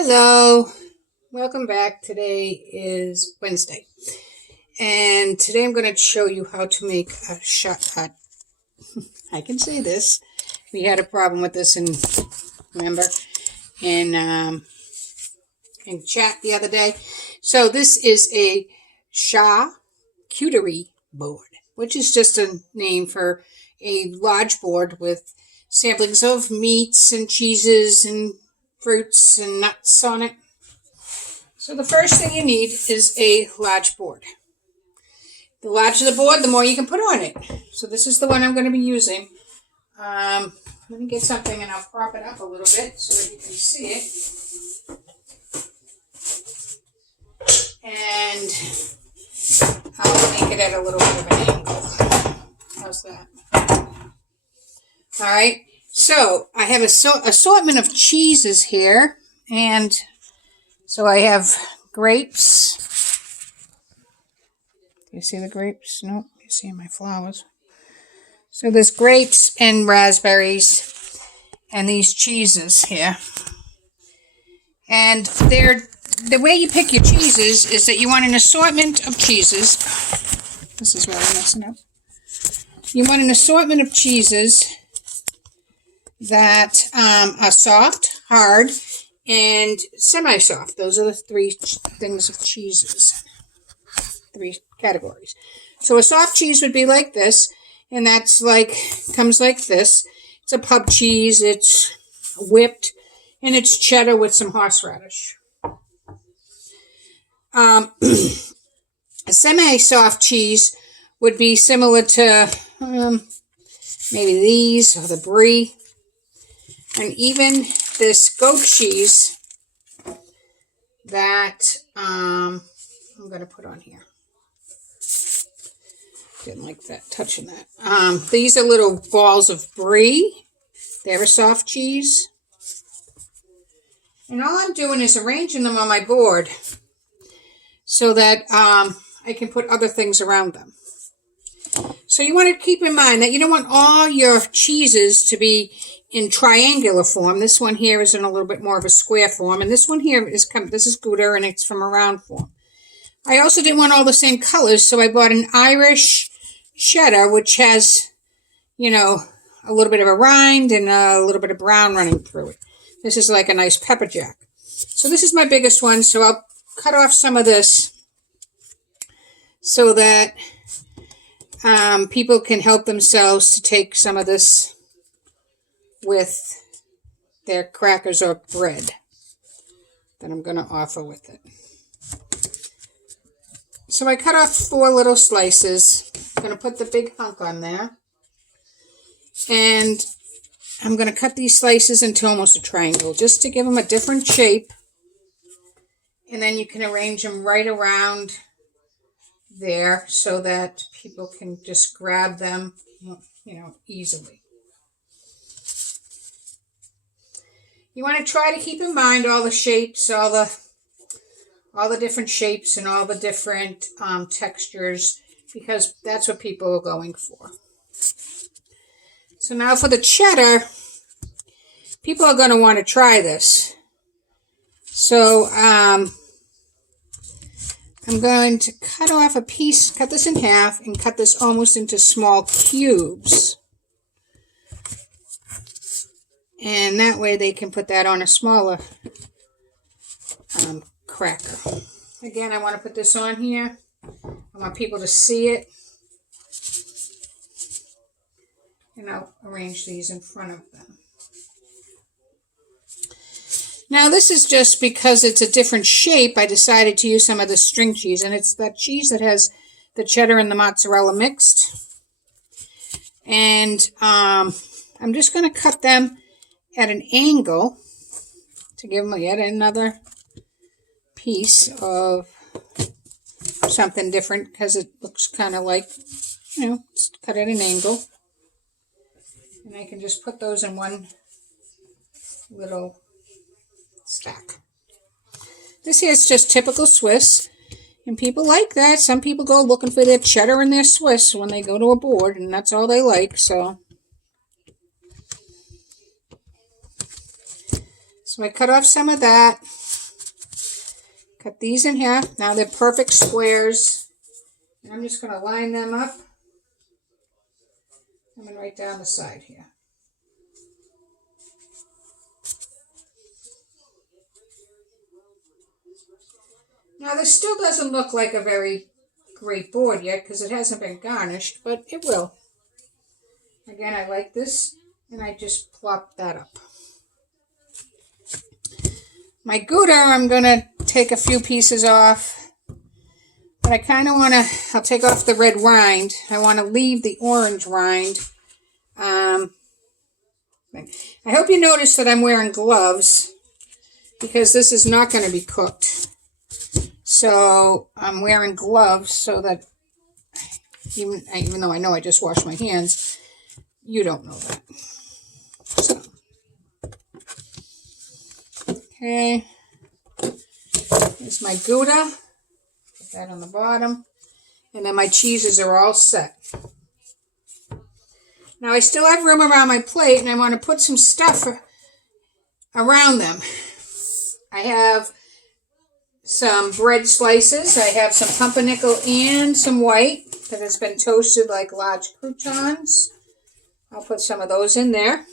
Hello, welcome back. Today is Wednesday, and today I'm going to show you how to make a shortcut. I can say this. We had a problem with this in chat the other day. So this is a charcuterie board, which is just a name for a large board with samplings of meats and cheeses and fruits and nuts on it. So the first thing you need is a large board. The larger the board, the more you can put on it. So this is the one I'm going to be using. Let me get something and I'll prop it up a little bit so that you can see it. And I'll make it at a little bit of an angle. How's that? All right. So I have an assortment of cheeses here, and so I have grapes. Do you see the grapes? Nope, you see my flowers. So there's grapes and raspberries and these cheeses here. And the way you pick your cheeses is that you want an assortment of cheeses. This is where I'm messing up. You want an assortment of cheeses that are soft, hard, and semi-soft. Those are the three things of cheeses. Three categories. So a soft cheese would be like this, and that's comes like this. It's a pub cheese, it's whipped, and it's cheddar with some horseradish. A semi-soft cheese would be similar to maybe these or the brie. And even this goat cheese that I'm going to put on here. Didn't like that, touching that. These are little balls of brie. They're a soft cheese. And all I'm doing is arranging them on my board so that I can put other things around them. So you want to keep in mind that you don't want all your cheeses to be in triangular form. This one here is in a little bit more of a square form, and this one here this is Gouda, and it's from a round form. I also didn't want all the same colors, so I bought an Irish cheddar, which has, a little bit of a rind and a little bit of brown running through it. This is like a nice pepper jack. So this is my biggest one, so I'll cut off some of this so that people can help themselves to take some of this with their crackers or bread that I'm going to offer with it. So I cut off 4 little slices. I'm going to put the big hunk on there. And I'm going to cut these slices into almost a triangle just to give them a different shape. And then you can arrange them right around there so that people can just grab them, easily. You want to try to keep in mind all the shapes, all the different shapes and all the different textures, because that's what people are going for. So now for the cheddar, people are going to want to try this. So I'm going to cut off a piece, cut this in half, and cut this almost into small cubes. And that way they can put that on a smaller cracker. Again, I want to put this on here. I want people to see it. And I'll arrange these in front of them. Now this is just because it's a different shape. I decided to use some of the string cheese. And it's that cheese that has the cheddar and the mozzarella mixed. And I'm just going to cut them at an angle to give them yet another piece of something different, because it looks kind of like, it's cut at an angle. And I can just put those in one little stack. This here is just typical Swiss, and people like that. Some people go looking for their cheddar and their Swiss when they go to a board, and that's all they like, so. So I cut off some of that. Cut these in half. Now they're perfect squares. And I'm just going to line them up. Coming right down the side here. Now this still doesn't look like a very great board yet because it hasn't been garnished, but it will. Again, I like this, and I just plop that up. My Gouda, I'm going to take a few pieces off, but I kind of want to, I'll take off the red rind. I want to leave the orange rind. I hope you notice that I'm wearing gloves because this is not going to be cooked. So I'm wearing gloves so that even though I know I just washed my hands, you don't know that. So, okay, here's my Gouda. Put that on the bottom. And then my cheeses are all set. Now I still have room around my plate and I want to put some stuff around them. I have some bread slices. I have some pumpernickel and some white that has been toasted like large croutons. I'll put some of those in there.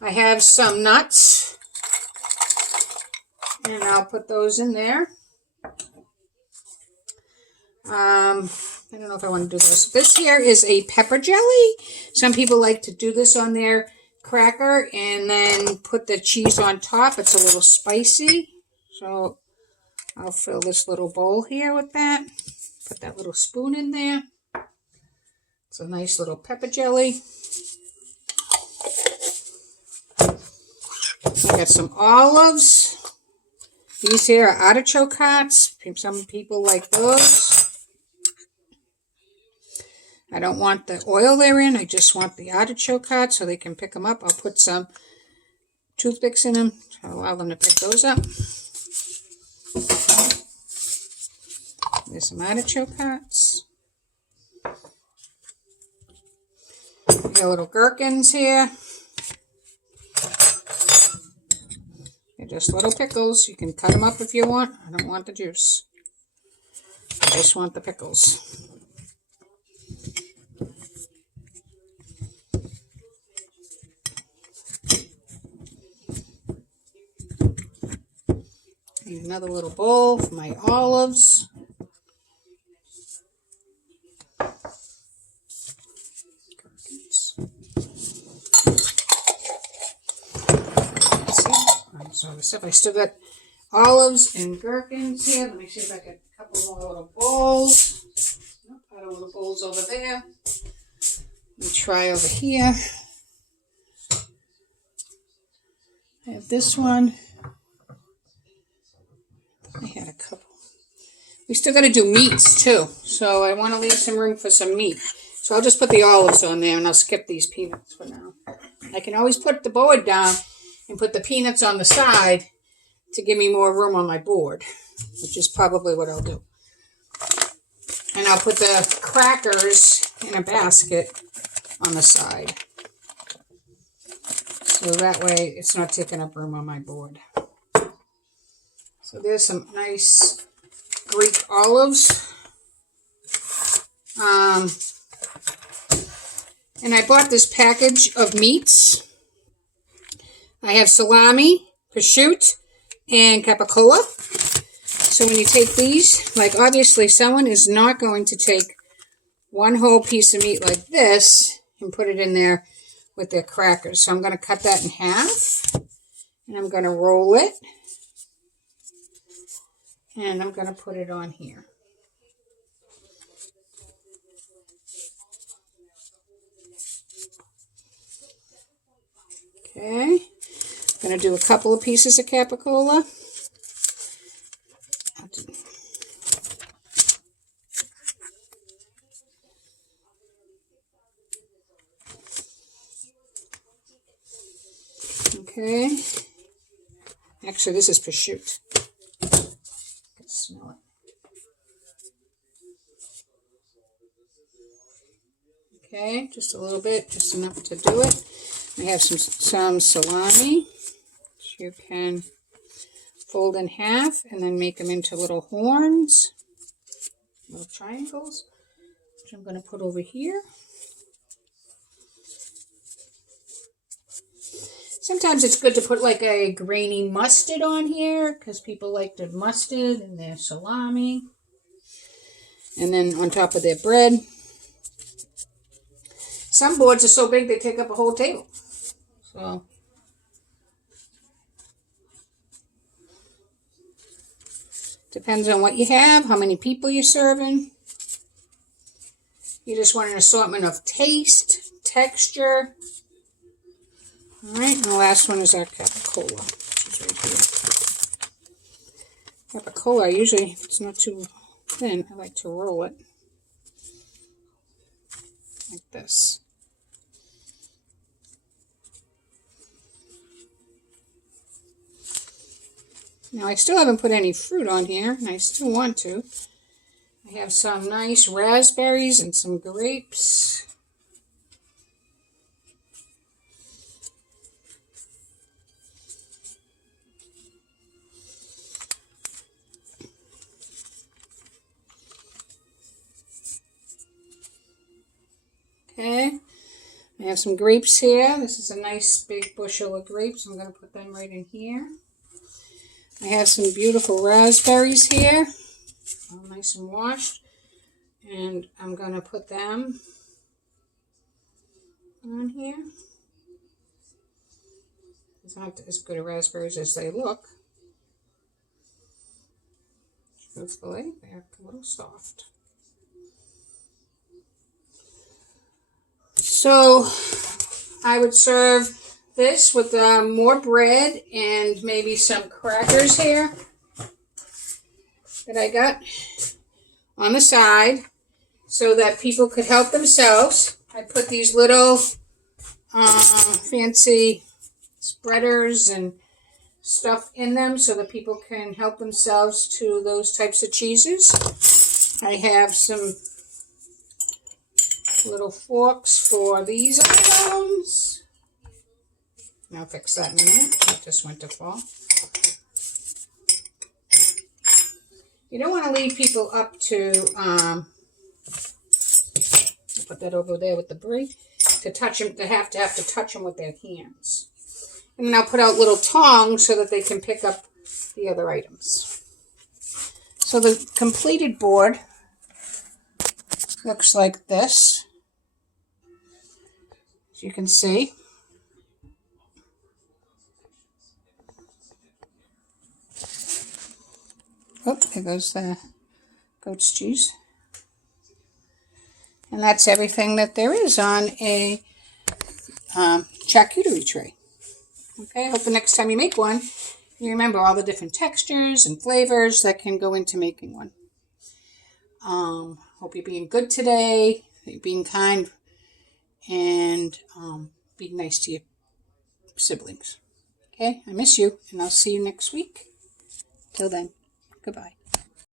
I have some nuts, and I'll put those in there. I don't know if I want to do this. This here is a pepper jelly. Some people like to do this on their cracker and then put the cheese on top. It's a little spicy, so I'll fill this little bowl here with that. Put that little spoon in there. It's a nice little pepper jelly. I got some olives. These here are artichoke hearts. Some people like those. I don't want the oil they're in. I just want the artichoke hearts so they can pick them up. I'll put some toothpicks in them to allow them to pick those up. There's some artichoke hearts. We got little gherkins here. They're just little pickles. You can cut them up if you want. I don't want the juice. I just want the pickles. And another little bowl for my olives. So the stuff, I still got olives and gherkins here. Let me see if I get a couple more little bowls. Nope, I got little bowls over there. Let me try over here. I have this one. I had a couple. We still got to do meats too, so I want to leave some room for some meat. So I'll just put the olives on there and I'll skip these peanuts for now. I can always put the board down and put the peanuts on the side to give me more room on my board, which is probably what I'll do. And I'll put the crackers in a basket on the side. So that way it's not taking up room on my board. So there's some nice Greek olives. And I bought this package of meats. I have salami, prosciutto, and capicola. So when you take these, like obviously someone is not going to take one whole piece of meat like this and put it in there with their crackers. So I'm going to cut that in half. And I'm going to roll it. And I'm going to put it on here. Okay. I'm going to do a couple of pieces of capicola. Okay. Actually, this is prosciutto. I can smell it. Okay, just a little bit, just enough to do it. I have some salami, which you can fold in half and then make them into little horns, little triangles, which I'm going to put over here. Sometimes it's good to put like a grainy mustard on here because people like the mustard in their salami. And then on top of their bread. Some boards are so big they take up a whole table. So depends on what you have, how many people you're serving. You just want an assortment of taste, texture. All right, and the last one is our capicola, which is right here. Capicola, usually, if it's not too thin, I like to roll it like this. Now, I still haven't put any fruit on here, and I still want to. I have some nice raspberries and some grapes. Okay, I have some grapes here. This is a nice big bushel of grapes. I'm going to put them right in here. I have some beautiful raspberries here, all nice and washed. And I'm going to put them on here. It's not as good a raspberries as they look. Truthfully, they're a little soft. So I would serve this with more bread and maybe some crackers here that I got on the side so that people could help themselves. I put these little fancy spreaders and stuff in them so that people can help themselves to those types of cheeses. I have some little forks for these items. I'll fix that in a minute. That just went to fall. You don't want to leave people up to, put that over there with the brie, to touch them, to have to touch them with their hands. And then I'll put out little tongs so that they can pick up the other items. So the completed board looks like this, as you can see. Oh, there goes the goat's cheese. And that's everything that there is on a charcuterie tray. Okay, I hope the next time you make one, you remember all the different textures and flavors that can go into making one. Hope you're being good today, you're being kind, and being nice to your siblings. Okay, I miss you, and I'll see you next week. Till then, goodbye.